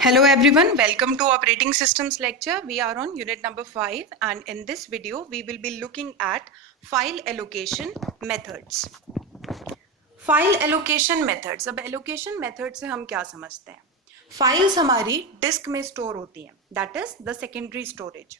Hello everyone, welcome to Operating Systems lecture. We are on unit number 5 and in this video we will be looking at file allocation methods. File allocation methods. अब allocation method से हम क्या समझते हैं? Files हमारी disc में store होती हैं, that is the secondary storage.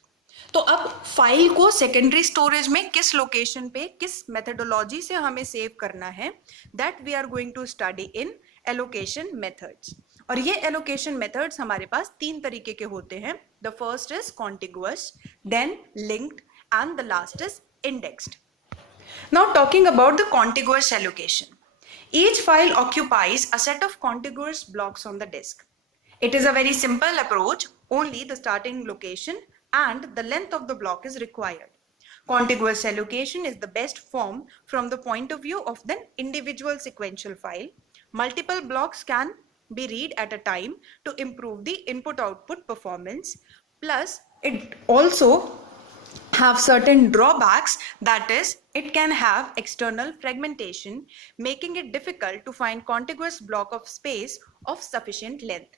तो अब फाइल को सेकेंडरी स्टोरेज में किस लोकेशन पे किस मेथडोलॉजी से हमें सेव करना है, that we are going to study in allocation methods. और ये एलोकेशन मेथड्स हमारे पास तीन तरीके के होते हैं. The first is contiguous, then linked and the last is indexed. Now talking about the contiguous allocation. Each file occupies a set of contiguous blocks on the disk. It is a very simple approach, only the starting location and the length of the block is required. Contiguous allocation is the best form from the point of view of the individual sequential file. Multiple blocks can be read at a time to improve the input-output performance. Plus, it also have certain drawbacks, that is it can have external fragmentation, making it difficult to find contiguous block of space of sufficient length.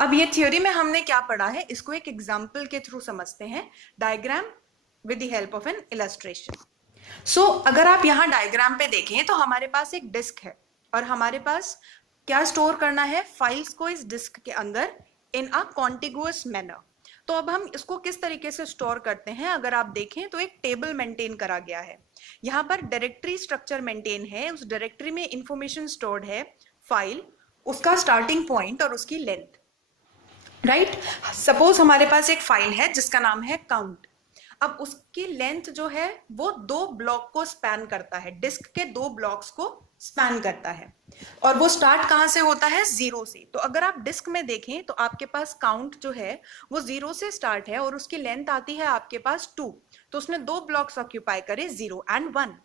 अब ये theory में हमने क्या पढ़ा है, इसको एक example के थ्रू समझते हैं. Diagram with the help of an illustration. So अगर आप यहाँ डायग्राम पे देखें तो हमारे पास एक डिस्क है और हमारे पास क्या स्टोर करना है, फाइल्स को इस डिस्क के अंदर इन अ कॉन्टिगुअस मैनर. तो अब हम इसको किस तरीके से स्टोर करते हैं, अगर आप देखें तो एक टेबल मेंटेन करा गया है. यहाँ पर डायरेक्टरी स्ट्रक्चर मेंटेन है, उस डायरेक्टरी में इंफॉर्मेशन स्टोर्ड है, फाइल, उसका स्टार्टिंग पॉइंट और उसकी लेंथ. राइट, सपोज हमारे पास एक फाइल है जिसका नाम है काउंट. अब उसकी लेंथ जो है वो दो ब्लॉक को स्पैन करता है, डिस्क के दो ब्लॉक्स को स्पैन करता है. और वो स्टार्ट कहां से होता है, जीरो से. तो अगर आप डिस्क में देखें तो आपके पास काउंट जो है वो जीरो से स्टार्ट है और उसकी लेंथ आती है आपके पास 2. तो उसने दो ब्लॉक्स ऑक्यूपाई करे, 0 and 1.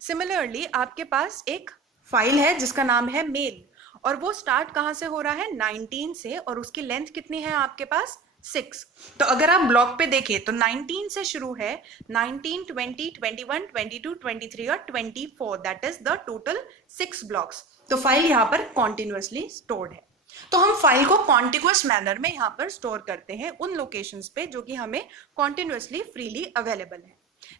सिमिलरली आपके पास एक फाइल है जिसका नाम है मेल और वो स्टार्ट कहां से हो रहा है, 19 से, और उसकी लेंथ कितनी है आपके पास, 6. तो अगर आप ब्लॉक पे देखें तो 19 से शुरू है, 19, 20, 21, 22, 23 और 24, that is the total 6 blocks. तो फाइल यहाँ पर कॉन्टिन्यूअसली स्टोर्ड है. तो हम फाइल को कॉन्टिगुअस मैनर में यहाँ पर स्टोर करते हैं उन लोकेशंस पे जो कि हमें कॉन्टिन्यूअसली फ्रीली अवेलेबल है.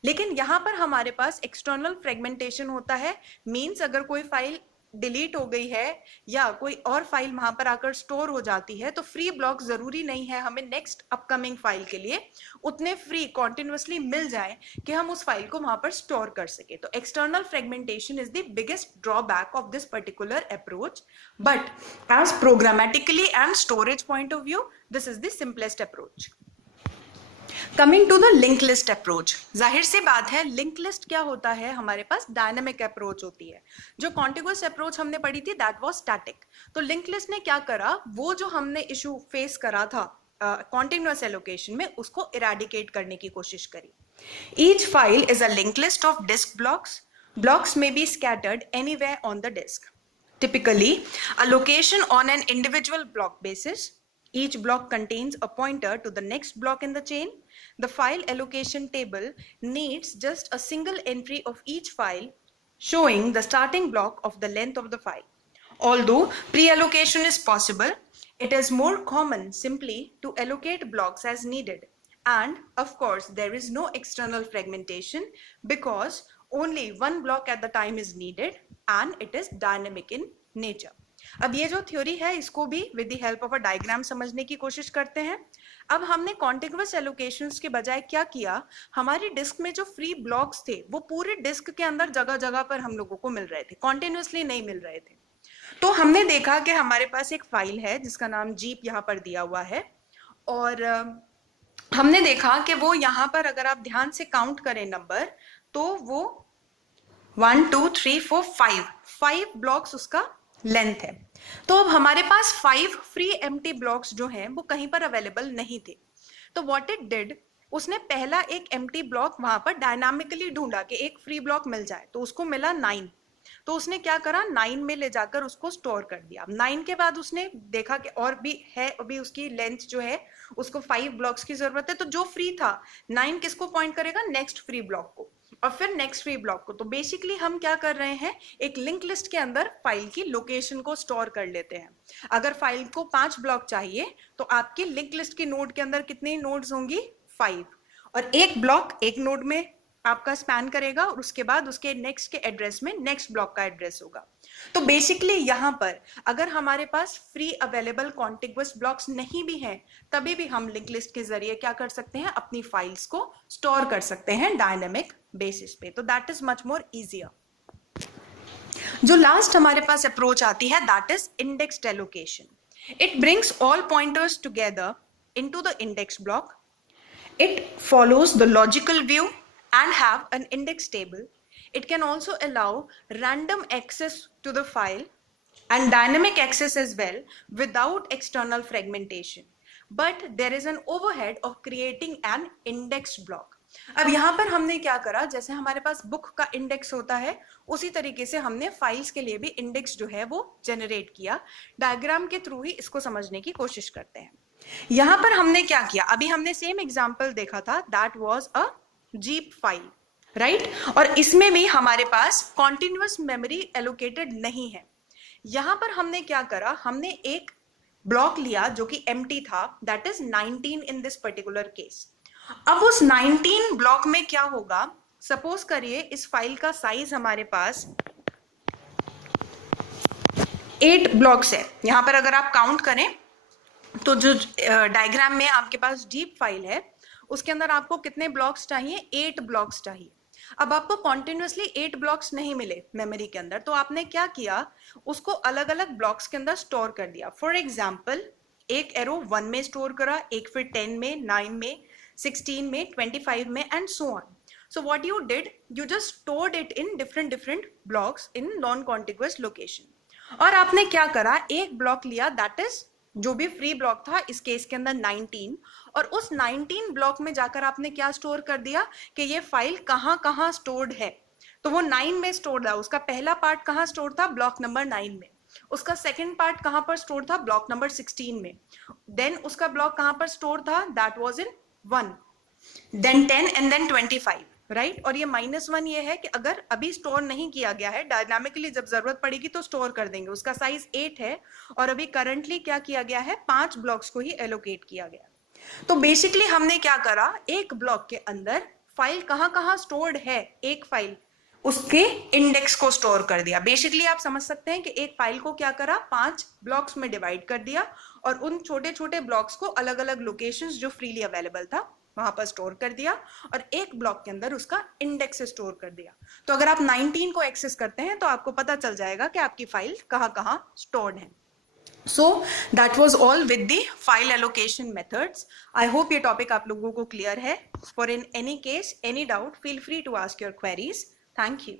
लेकिन यहाँ पर हमारे पास एक्सटर्नल फ्रेगमेंटेशन होता है. मीन्स अगर कोई फाइल डिलीट हो गई है या कोई और फाइल वहां पर आकर स्टोर हो जाती है तो फ्री ब्लॉक जरूरी नहीं है हमें नेक्स्ट अपकमिंग फाइल के लिए उतने फ्री कॉन्टिन्यूअसली मिल जाए कि हम उस फाइल को वहां पर स्टोर कर सके. तो external fragmentation is the biggest drawback of this particular approach, but as programmatically and storage point of view this is the simplest approach. Coming to the link list approach. जाहिर सी बात है, लिंक लिस्ट क्या होता है, हमारे पास dynamic approach होती है. जो कॉन्टिगुअस अप्रोच हमने पढ़ी थी दैट वाज स्टैटिक. तो लिंक लिस्ट ने क्या करा, वो जो हमने इशू फेस करा था कॉन्टिन्यूअस एलोकेशन में, उसको इरेडिकेट करने की कोशिश करी. Each file is a link list of disk blocks. Blocks may be scattered anywhere on the disk. Typically, a location on an individual block basis. Each block contains a pointer to the next block in the chain. The file allocation table needs just a single entry of each file showing the starting block of the length of the file. Although pre-allocation is possible, it is more common simply to allocate blocks as needed. And of course, there is no external fragmentation because only one block at the time is needed and it is dynamic in nature. अब ये जो theory है इसको भी with the help of a diagram समझने की कोशिश करते हैं. अब हमने कॉन्टिगुअस एलोकेशंस के बजाय क्या किया, हमारी डिस्क में जो फ्री ब्लॉक्स थे वो पूरे डिस्क के अंदर जगह जगह पर हम लोगों को मिल रहे थे, कॉन्टिन्यूअसली नहीं मिल रहे थे. तो हमने देखा कि हमारे पास एक फाइल है जिसका नाम जीप यहाँ पर दिया हुआ है और हमने देखा कि वो यहाँ पर अगर आप ध्यान से काउंट करें नंबर तो वो 1 2 3 4 5 ब्लॉक्स उसका लेंथ है. तो अब हमारे पास 5 फ्री एम्प्टी ब्लॉक्स जो हैं वो कहीं पर अवेलेबल नहीं थे. तो व्हाट इट डिड, उसने पहला एक एम्प्टी ब्लॉक वहां पर डायनामिकली ढूंढा कि एक फ्री ब्लॉक मिल जाए. तो उसको मिला 9. तो उसने क्या करा, 9 में ले जाकर उसको स्टोर कर दिया. 9 के बाद उसने देखा कि और भी है, अभी उसकी लेंथ जो है उसको 5 ब्लॉक्स की जरूरत है. तो जो फ्री था 9 किसको पॉइंट करेगा, नेक्स्ट फ्री ब्लॉक को. और फिर नेक्स्ट फ्री ब्लॉक को। तो बेसिकली हम क्या कर रहे हैं, एक लिंक लिस्ट के अंदर फाइल की लोकेशन को स्टोर कर लेते हैं। अगर फाइल को 5 ब्लॉक चाहिए तो आपके लिंक लिस्ट के नोड के अंदर कितनी नोड्स होंगी, 5, और एक ब्लॉक एक नोड में आपका स्पैन करेगा और उसके बाद उसके नेक्स्ट के एड्रेस में नेक्स्ट ब्लॉक का एड्रेस होगा। तो बेसिकली यहां पर अगर हमारे पास फ्री अवेलेबल कॉन्टिग्युअस ब्लॉक्स नहीं भी हैं, तभी भी हम लिंक लिस्ट के जरिए क्या कर सकते हैं, अपनी फाइल्स को स्टोर कर सकते हैं डायनेमिक बेसिस पे। तो that is much more easier. जो लास्ट हमारे पास अप्रोच आती है, that is indexed allocation. It brings all pointers together into the index block. It follows the logical view and have an index table. It can also allow random access to the file and dynamic access as well without external fragmentation. But there is an overhead of creating an index block. अब यहाँ पर हमने क्या करा, जैसे हमारे पास book का index होता है उसी तरीके से हमने फाइल्स के लिए भी इंडेक्स जो है वो जनरेट किया। डायग्राम के थ्रू ही इसको समझने की कोशिश करते हैं। यहां पर हमने क्या किया, अभी हमने सेम एग्जांपल देखा था, that was a jeep file, right. और इसमें भी हमारे पास कॉन्टिन्यूअस मेमोरी एलोकेटेड नहीं है। यहां पर हमने क्या करा, हमने एक ब्लॉक लिया जो कि एम्प्टी था, that is 19 in this particular case. अब उस 19 ब्लॉक में क्या होगा, सपोज करिए इस फाइल का साइज हमारे पास 8 ब्लॉक्स है। यहां पर अगर आप काउंट करें तो जो डायग्राम में आपके पास डीप फाइल है उसके अंदर आपको कितने ब्लॉक्स चाहिए, 8 ब्लॉक्स चाहिए। अब आपको कॉन्टिन्यूसली 8 ब्लॉक्स नहीं मिले मेमोरी के अंदर, तो आपने क्या किया, उसको अलग अलग ब्लॉक्स के अंदर स्टोर कर दिया। फॉर एग्जाम्पल एक एरो 1 में स्टोर करा, एक फिर 10 में, 9 में, 16 में, 25 में and so on. So what you did, you just stored it in different blocks in non-contiguous location. और आपने क्या करा, एक ब्लॉक लिया, दैट इज जो भी फ्री ब्लॉक था, इस केस के अंदर 19, और उस 19 ब्लॉक में जाकर आपने क्या स्टोर कर दिया कि ये फाइल कहाँ कहाँ स्टोर्ड है। तो वो 9 में स्टोर्ड था, उसका पहला पार्ट कहाँ स्टोर था, ब्लॉक नंबर 9 में। उसका सेकंड पार्ट कहाँ पर स्टोर था, ब्लॉक नंबर 16 में। देन उसका ब्लॉक कहाँ पर स्टोर था, that was in 1, then 10 and then 25, right. और ये -1 ये है कि अगर अभी स्टोर नहीं किया गया है, डायनामिकली जब जरूरत पड़ेगी तो स्टोर कर देंगे। उसका साइज 8 है और अभी करंटली क्या किया गया है, 5 ब्लॉक्स को ही एलोकेट किया गया। तो बेसिकली हमने क्या करा, एक ब्लॉक के अंदर फाइल कहाँ कहाँ स्टोर्ड है, एक फाइल उसके इंडेक्स को स्टोर कर दिया। बेसिकली आप समझ सकते हैं कि एक फाइल को क्या करा, 5 ब्लॉक्स में डिवाइड कर दिया और उन छोटे छोटे ब्लॉक्स को अलग अलग लोकेशंस जो फ्रीली अवेलेबल था वहां पर स्टोर कर दिया और एक ब्लॉक के अंदर उसका इंडेक्स स्टोर कर दिया। तो अगर आप 19 को एक्सेस करते हैं तो आपको पता चल जाएगा कि आपकी फाइल कहाँ कहाँ स्टोर्ड है। So that was all with the file allocation methods. I hope ये टॉपिक आप लोगों को क्लियर है। For in any case, any doubt, feel free to ask your queries. Thank you.